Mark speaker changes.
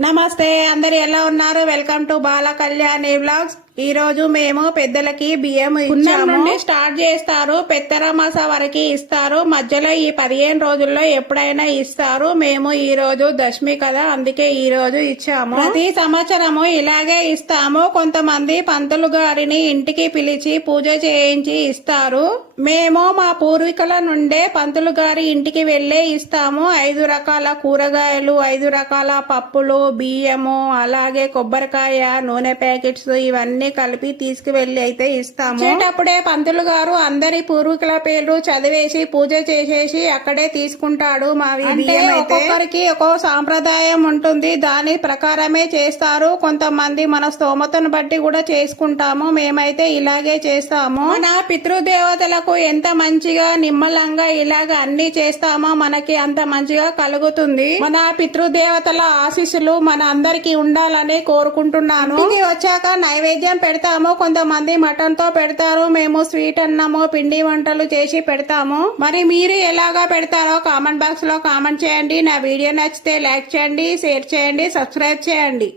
Speaker 1: నమస్తే అందరు ఎలా ఉన్నారు? Welcome to Bala Kalyani vlogs. ఈ రోజు మేము పెద్దలకి బియ్యం ఇచ్చాము. నుండి స్టార్ట్ చేస్తారు. పెత్తరమాస వరకు ఇస్తారు. మధ్యలో ఈ పదిహేను రోజుల్లో ఎప్పుడైనా ఇస్తారు. మేము ఈ రోజు దశమి కదా అందుకే ఈ రోజు ఇచ్చాము. ప్రతి సంవత్సరము ఇలాగే ఇస్తాము. కొంతమంది పంతులు గారిని ఇంటికి పిలిచి పూజ చేయించి ఇస్తారు. మేము మా పూర్వీకుల నుండే పంతులు గారి ఇంటికి వెళ్ళే ఇస్తాము. ఐదు రకాల కూరగాయలు ఐదు రకాల పప్పులు బియ్యము అలాగే కొబ్బరికాయ నూనె ప్యాకెట్స్ ఇవన్నీ కలిపి తీసుకువెళ్ళి అయితే ఇస్తాము. వచ్చేటప్పుడే పంతులు గారు అందరి పూర్వీకుల పేర్లు చదివేసి పూజ చేసేసి అక్కడే తీసుకుంటాడు. మా అయితే ఒక్కొక్కరికి ఒక్కో సాంప్రదాయం ఉంటుంది. దాని ప్రకారమే చేస్తారు. కొంతమంది మన స్తోమతను బట్టి కూడా చేసుకుంటాము. మేమైతే ఇలాగే చేస్తాము. మన పితృదేవతలకు ఎంత మంచిగా నిమ్మలంగా ఇలాగ అన్ని చేస్తామో మనకి అంత మంచిగా కలుగుతుంది. మన పితృదేవతల ఆశీస్సులు మన అందరికి ఉండాలని కోరుకుంటున్నాను. వచ్చాక నైవేద్యం పెడతాము కొంతమంది మటన్తో పెడతారు మేము స్వీట్ అన్నము పిండి వంటలు చేసి పెడతాము. మరి మీరు ఎలాగా పెడతారో కామెంట్ బాక్స్లో కామెంట్ చేయండి. నా వీడియో నచ్చితే లైక్ చేయండి షేర్ చేయండి సబ్స్క్రైబ్ చేయండి.